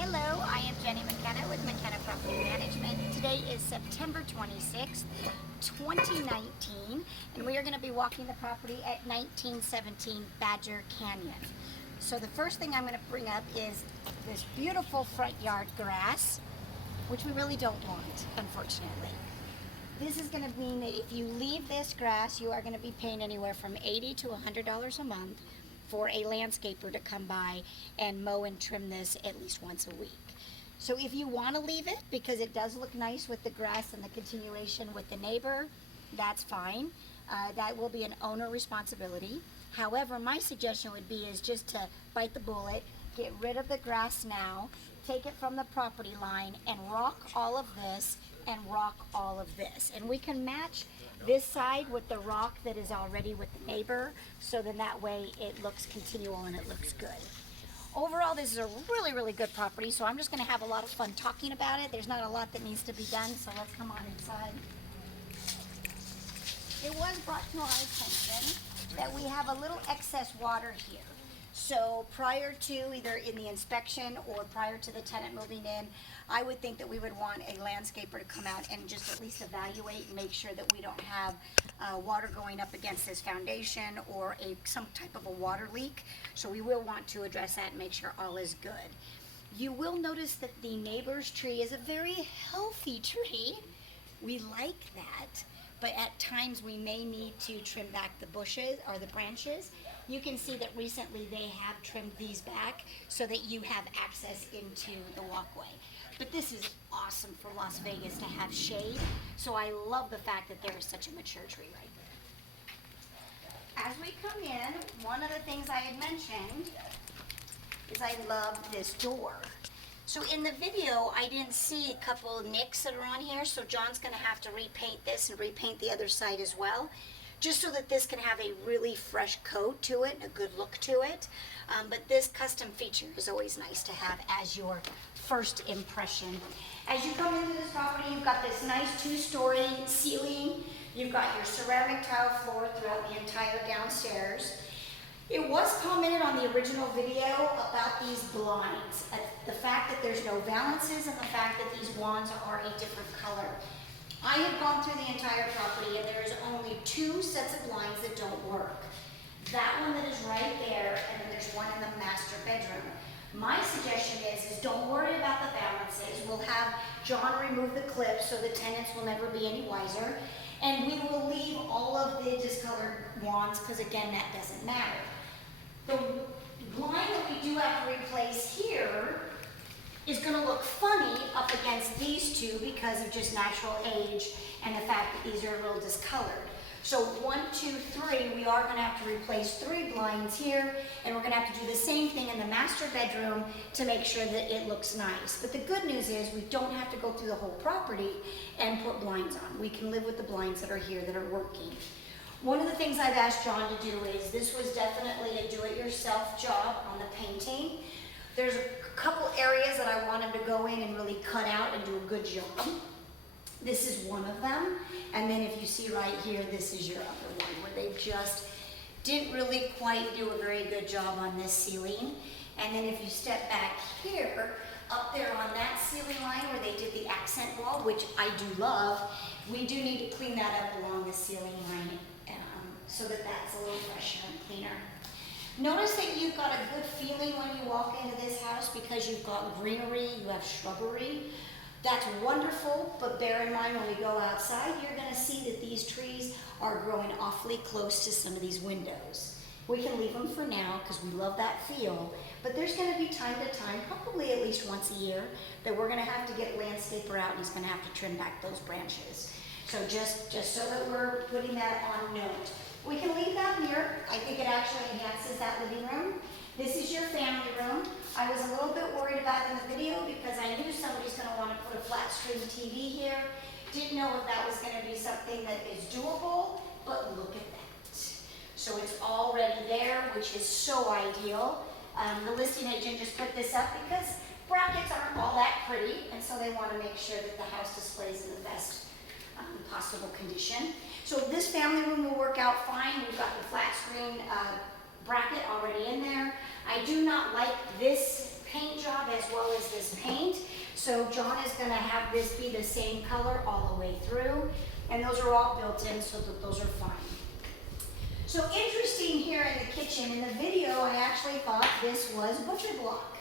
Hello, I am Jenny McKenna with McKenna Property Management. Today is September 26th, 2019, and we are going to be walking the property at 1917 Badger Canyon. So the first thing I'm going to bring up is this beautiful front yard grass, which we really don't want, unfortunately. This is going to mean that if you leave this grass, you are going to be paying anywhere from $80 to $100 a month for a landscaper to come by and mow and trim this at least once a week. So if you want to leave it because it does look nice with the grass and the continuation with the neighbor, that's fine. That will be an owner responsibility. However, my suggestion would be is just to bite the bullet, get rid of the grass now, take it from the property line and rock all of this and rock all of this. And we can match this side with the rock that is already with the neighbor, so then that way it looks continual and it looks good. Overall, this is a really, really good property, so I'm just going to have a lot of fun talking about it. There's not a lot that needs to be done, so let's come on inside. It was brought to our attention that we have a little excess water here. So prior to either in the inspection or prior to the tenant moving in, I would think that we would want a landscaper to come out and just at least evaluate and make sure that we don't have water going up against this foundation or some type of a water leak. So we will want to address that and make sure all is good. You will notice that the neighbor's tree is a very healthy tree. We like that, but at times we may need to trim back the bushes or the branches. You can see that recently they have trimmed these back so that you have access into the walkway. But this is awesome for Las Vegas to have shade, so I love the fact that there is such a mature tree right there. As we come in, one of the things I had mentioned is I love this door. So in the video, I didn't see a couple of nicks that are on here, so John's gonna have to repaint this and repaint the other side as well, just so that this can have a really fresh coat to it and a good look to it. But this custom feature is always nice to have as your first impression. As you come into this property, you've got this nice two-story ceiling. You've got your ceramic tile floor throughout the entire downstairs. It was commented on the original video about these blinds, the fact that there's no valances and the fact that these wands are a different color. I have gone through the entire property and there is only 2 sets of blinds that don't work. That one that is right there, and then there's one in the master bedroom. My suggestion is don't worry about the valances. We'll have John remove the clips so the tenants will never be any wiser. And we will leave all of the discolored wands because again, that doesn't matter. The blind that we do have to replace here is going to look funny up against these two because of just natural age and the fact that these are a little discolored. So 1, 2, 3, we are going to have to replace 3 blinds here, and we're going to have to do the same thing in the master bedroom to make sure that it looks nice. But the good news is we don't have to go through the whole property and put blinds on. We can live with the blinds that are here that are working. One of the things I've asked John to do is, this was definitely a do-it-yourself job on the painting. There's a couple areas that I want him to go in and really cut out and do a good job. This is one of them. And then if you see right here, this is your other one where they just didn't really quite do a very good job on this ceiling. And then if you step back here, up there on that ceiling line where they did the accent wall, which I do love, we do need to clean that up along the ceiling line so that that's a little fresher and cleaner. Notice that you've got a good feeling when you walk into this house because you've got greenery, you have shrubbery. That's wonderful, but bear in mind when we go outside, you're going to see that these trees are growing awfully close to some of these windows. We can leave them for now because we love that feel, but there's going to be time to time, probably at least once a year, that we're going to have to get a landscaper out and he's going to have to trim back those branches. So just so that we're putting that on note. We can leave that here. I think it actually enhances that living room. This is your family room. I was a little bit worried about it in the video because I knew somebody's going to want to put a flat screen TV here. Didn't know if that was going to be something that is doable, but look at that. So it's already there, which is so ideal. The listing agent just put this up because brackets aren't all that pretty, and so they want to make sure that the house displays in the best possible condition. So this family room will work out fine. We've got the flat screen bracket already in there. I do not like this paint job as well. well as this paint. So John is gonna have this be the same color all the way through, and those are all built in so that those are fine. So interesting here in the kitchen, in the video I actually thought this was butcher block.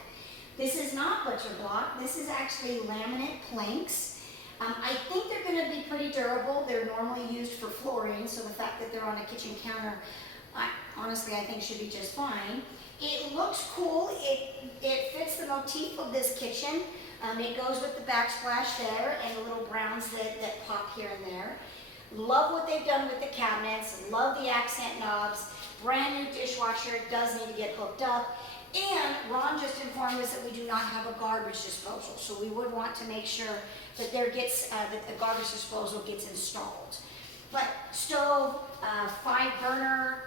This is not butcher block, this is actually laminate planks. I think they're gonna be pretty durable. They're normally used for flooring, so the fact that they're on a kitchen counter, honestly I think should be just fine. It looks cool, it fits the motif of this kitchen. It goes with the backsplash there and the little browns that pop here and there. Love what they've done with the cabinets, love the accent knobs, brand new dishwasher, does need to get hooked up. And Ron just informed us that we do not have a garbage disposal, so we would want to make sure that that the garbage disposal gets installed. But stove, 5-burner,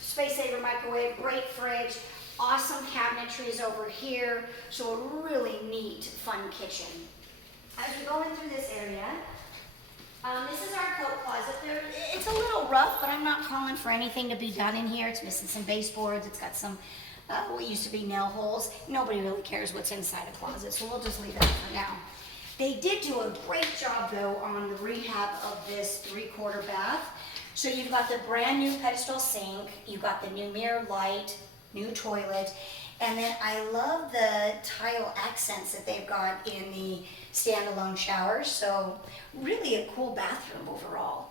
space saver microwave, great fridge, awesome cabinetries over here, so a really neat, fun kitchen. As we're going through this area, this is our coat closet. It's a little rough, but I'm not calling for anything to be done in here. It's missing some baseboards. It's got some what used to be nail holes. Nobody really cares what's inside a closet, so we'll just leave that for now. They did do a great job, though, on the rehab of this 3/4 bath. So you've got the brand new pedestal sink, you've got the new mirror light, new toilet, and then I love the tile accents that they've got in the standalone showers, so really a cool bathroom overall.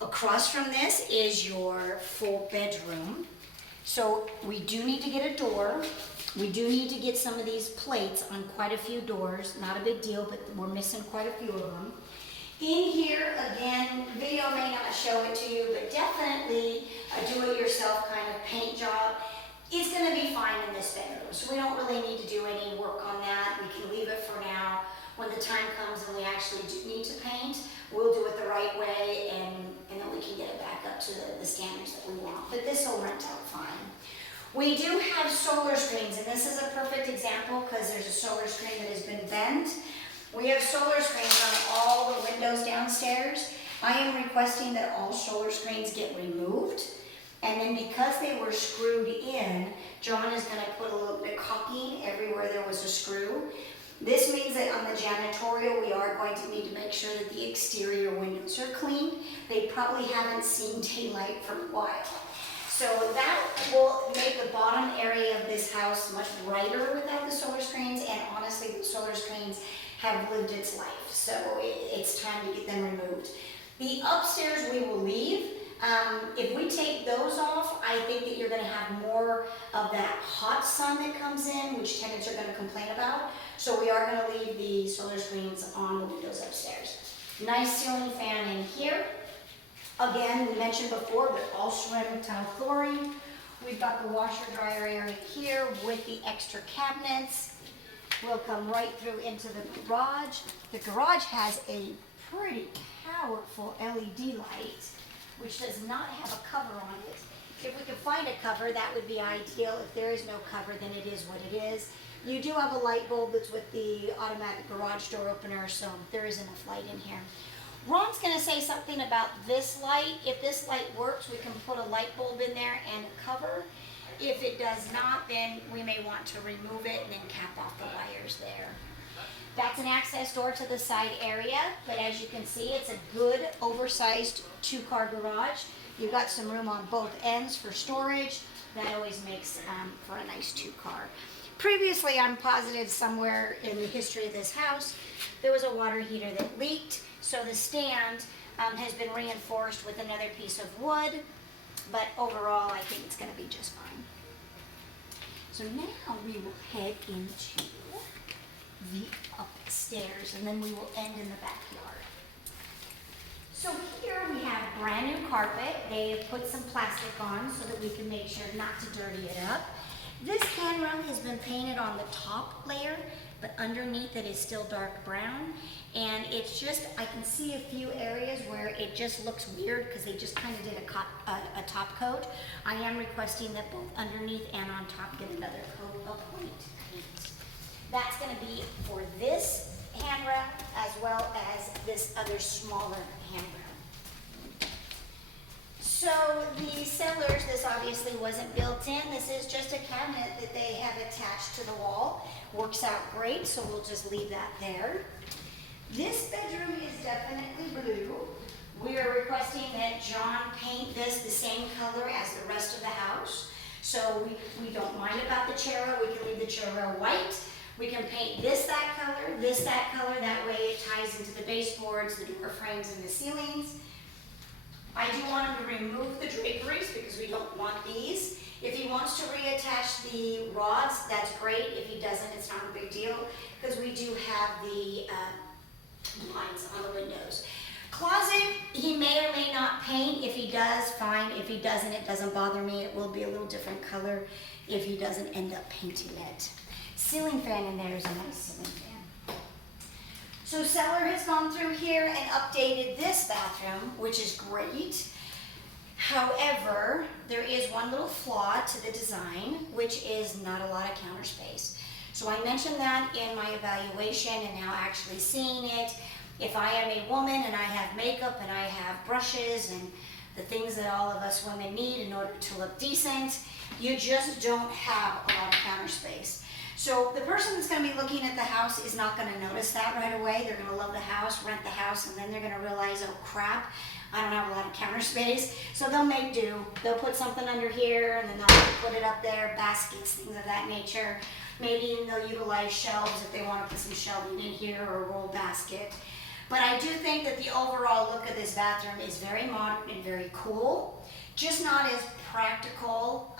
Across from this is your full bedroom. So we do need to get a door. We do need to get some of these plates on quite a few doors. Not a big deal, but we're missing quite a few of them. In here, again, video may not show it to you, but definitely a do-it-yourself kind of paint job. It's going to be fine in this bedroom, so we don't really need to do any work on that. We can leave it for now. When the time comes and we actually do need to paint, we'll do it the right way, and then we can get it back up to the standards that we want. But this will rent out fine. We do have solar screens, and this is a perfect example because there's a solar screen that has been bent. We have solar screens on all the windows downstairs. I am requesting that all solar screens get removed. And then because they were screwed in, John is going to put a little bit of caulking everywhere there was a screw. This means that on the janitorial, we are going to need to make sure that the exterior windows are clean. They probably haven't seen daylight for a while. So that will make the bottom area of this house much brighter without the solar screens, and honestly, the solar screens have lived its life, so it's time to get them removed. The upstairs we will leave. If we take those off, I think that you're going to have more of that hot sun that comes in, which tenants are going to complain about. So we are going to leave the solar screens on the windows upstairs. Nice ceiling fan in here. Again, we mentioned before, but all ceramic tile flooring. We've got the washer dryer area here with the extra cabinets. We'll come right through into the garage. The garage has a pretty powerful LED light, which does not have a cover on it. If we could find a cover, that would be ideal. If there is no cover, then it is what it is. You do have a light bulb that's with the automatic garage door opener, so there is enough light in here. Ron's going to say something about this light. If this light works, we can put a light bulb in there and a cover. If it does not, then we may want to remove it and then cap off the wires there. That's an access door to the side area, but as you can see, it's a good oversized 2-car garage. You've got some room on both ends for storage. That always makes for a nice 2-car. Previously, I'm positive somewhere in the history of this house, there was a water heater that leaked, so the stand has been reinforced with another piece of wood, but overall, I think it's going to be just fine. So now we will head into the upstairs, and then we will end in the backyard. So here we have brand new carpet. They have put some plastic on so that we can make sure not to dirty it up. This handrail has been painted on the top layer, but underneath it is still dark brown. And it's just, I can see a few areas where it just looks weird because they just kind of did a top coat. I am requesting that both underneath and on top get another coat of white paint. That's going to be for this handrail as well as this other smaller handrail. So the cellars, this obviously wasn't built in. This is just a cabinet that they have attached to the wall. Works out great, so we'll just leave that there. This bedroom is definitely blue. We are requesting that John paint this the same color as the rest of the house. So we don't mind about the chair row. We can leave the chair row white. We can paint this that color, this that color. That way it ties into the baseboards, the door frames, and the ceilings. I do want him to remove the draperies because we don't want these. If he wants to reattach the rods, that's great. If he doesn't, it's not a big deal because we do have the blinds on the windows. Closet, he may or may not paint. If he does, fine. If he doesn't, it doesn't bother me. It will be a little different color if he doesn't end up painting it. Ceiling fan in there is a nice ceiling fan. So cellar has gone through here and updated this bathroom, which is great. However, there is one little flaw to the design, which is not a lot of counter space. So I mentioned that in my evaluation and now actually seeing it. If I am a woman and I have makeup and I have brushes and the things that all of us women need in order to look decent, you just don't have a lot of counter space. So the person that's going to be looking at the house is not going to notice that right away. They're going to love the house, rent the house, and then they're going to realize, oh crap, I don't have a lot of counter space. So they'll make do. They'll put something under here and then they'll put it up there, baskets, things of that nature. Maybe even they'll utilize shelves if they want to put some shelving in here or a roll basket. But I do think that the overall look of this bathroom is very modern and very cool. Just not as practical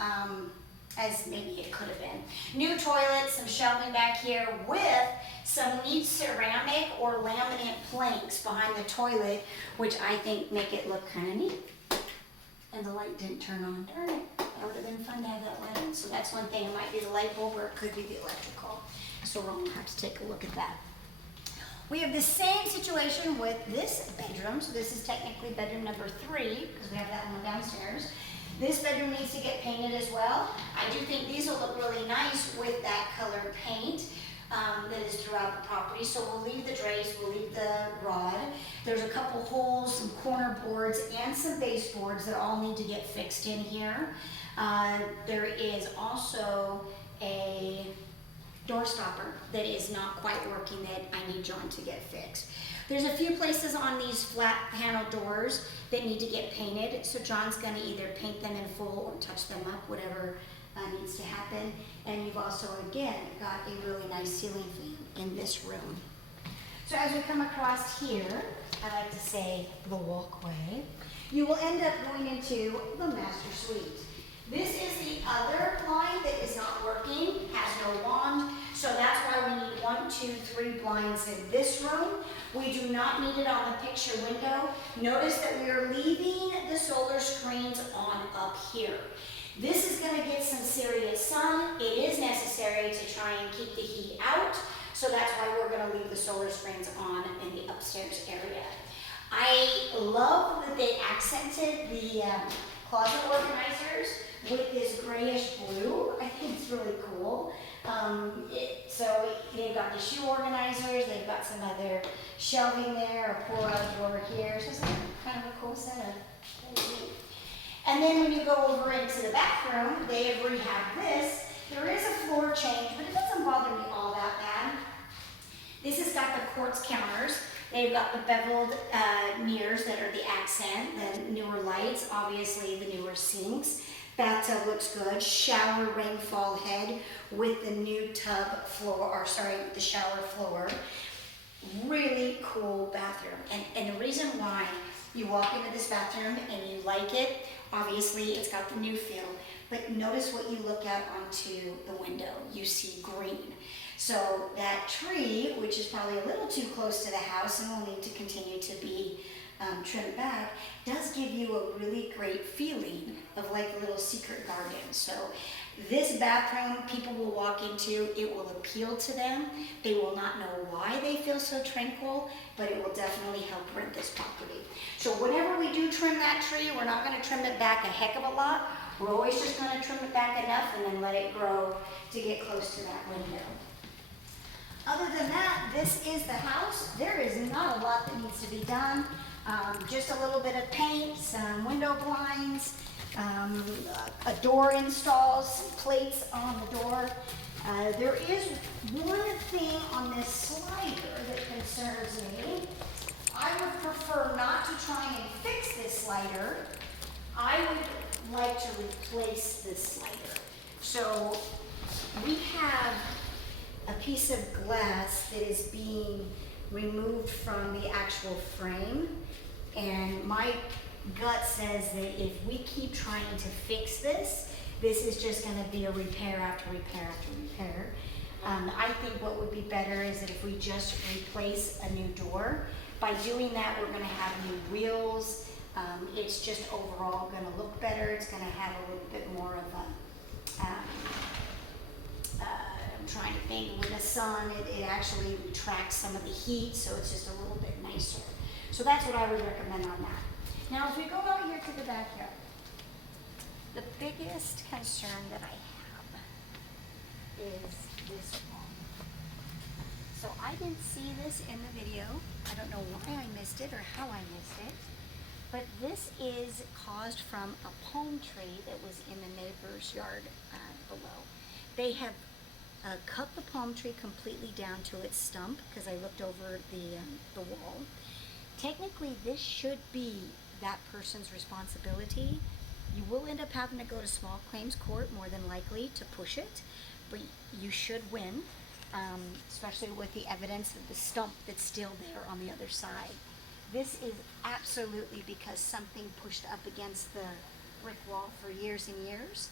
as maybe it could have been. New toilet, some shelving back here with some neat ceramic or laminate planks behind the toilet, which I think make it look kind of neat. And the light didn't turn on, darn it. That would have been fun to have that light on. So that's one thing, it might be the light bulb or it could be the electrical. So we're gonna have to take a look at that. We have the same situation with this bedroom. So this is technically bedroom number 3 because we have that one downstairs. This bedroom needs to get painted as well. I do think these will look really nice with that colored paint that is throughout the property. So we'll leave the drapes, we'll leave the rod. There's a couple holes, some corner boards, and some baseboards that all need to get fixed in here. There is also a door stopper that is not quite working that I need John to get fixed. There's a few places on these flat panel doors that need to get painted, so John's going to either paint them in full or touch them up, whatever needs to happen. And you've also, again, got a really nice ceiling fan in this room. So as we come across here, I like to say the walkway, you will end up going into the master suite. This is the other blind that is not working, has no wand, so that's why we need 1, 2, 3 blinds in this room. We do not need it on the picture window. Notice that we are leaving the solar screens on up here. This is going to get some serious sun. It is necessary to try and keep the heat out, so that's why we're going to leave the solar screens on in the upstairs area. I love that they accented the closet organizers with this grayish blue. I think it's really cool. So they've got the shoe organizers, they've got some other shelving there, a pull-out drawer here. So it's kind of a cool setup. And then when you go over into the bathroom, they have rehabbed this. There is a floor change, but it doesn't bother me all that bad. This has got the quartz counters. They've got the beveled mirrors that are the accent, the newer lights, obviously the newer sinks. Bathtub looks good. Shower rainfall head with the new tub floor, or sorry, with the shower floor. Really cool bathroom. And the reason why you walk into this bathroom and you like it, obviously it's got the new feel, but notice what you look out onto the window. You see green. So that tree, which is probably a little too close to the house and will need to continue to be trimmed back, does give you a really great feeling of like a little secret garden. So this bathroom, people will walk into, it will appeal to them. They will not know why they feel so tranquil, but it will definitely help rent this property. So whenever we do trim that tree, we're not going to trim it back a heck of a lot. We're always just going to trim it back enough and then let it grow to get close to that window. Other than that, this is the house. There is not a lot that needs to be done. Just a little bit of paint, some window blinds, a door installs, some plates on the door. There is one thing on this slider that concerns me. I would prefer not to try and fix this slider. I would like to replace this slider. So we have a piece of glass that is being removed from the actual frame, and my gut says that if we keep trying to fix this, this is just going to be a repair after repair after repair. I think what would be better is that if we just replace a new door. By doing that, we're going to have new wheels. It's just overall going to look better. It's going to have a little bit more of a, I'm trying to think, with the sun, it actually retracts some of the heat, so it's just a little bit nicer. So that's what I would recommend on that. Now, as we go out here to the backyard, the biggest concern that I have is this wall. So I didn't see this in the video. I don't know why I missed it or how I missed it. But this is caused from a palm tree that was in the neighbor's yard below. They have cut the palm tree completely down to its stump because I looked over the wall. Technically, this should be that person's responsibility. You will end up having to go to small claims court more than likely to push it, but you should win, especially with the evidence of the stump that's still there on the other side. This is absolutely because something pushed up against the brick wall for years and years.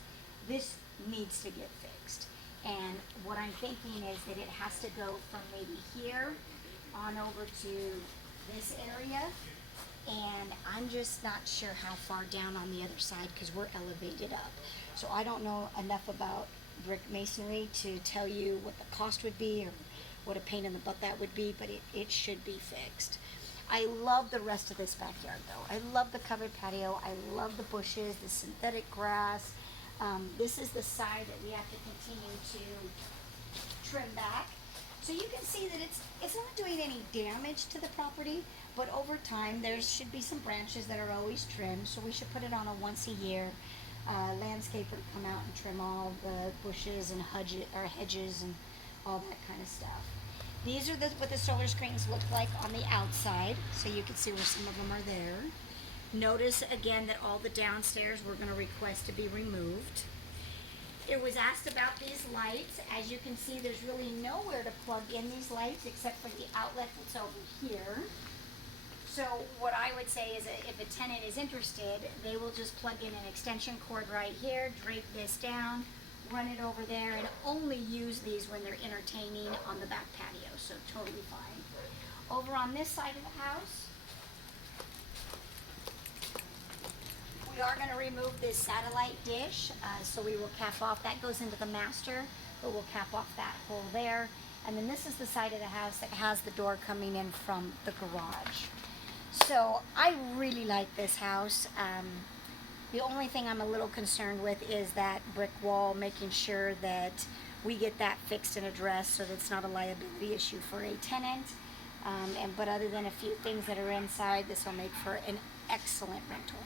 This needs to get fixed. And what I'm thinking is that it has to go from maybe here on over to this area. And I'm just not sure how far down on the other side because we're elevated up. So I don't know enough about brick masonry to tell you what the cost would be or what a pain in the butt that would be, but it should be fixed. I love the rest of this backyard though. I love the covered patio. I love the bushes, the synthetic grass. This is the side that we have to continue to trim back. So you can see that it's not doing any damage to the property, but over time there should be some branches that are always trimmed, so we should put it on a once a year landscaper to come out and trim all the bushes and hedges and all that kind of stuff. These are what the solar screens look like on the outside, so you can see where some of them are there. Notice again that all the downstairs we're going to request to be removed. It was asked about these lights. As you can see, there's really nowhere to plug in these lights except for the outlet that's over here. So what I would say is that if a tenant is interested, they will just plug in an extension cord right here, drape this down, run it over there, and only use these when they're entertaining on the back patio, so totally fine. Over on this side of the house, we are going to remove this satellite dish, so we will cap off. That goes into the master, but we'll cap off that hole there. And then this is the side of the house that has the door coming in from the garage. So I really like this house. The only thing I'm a little concerned with is that brick wall, making sure that we get that fixed and addressed so that it's not a liability issue for a tenant. But other than a few things that are inside, this will make for an excellent rental.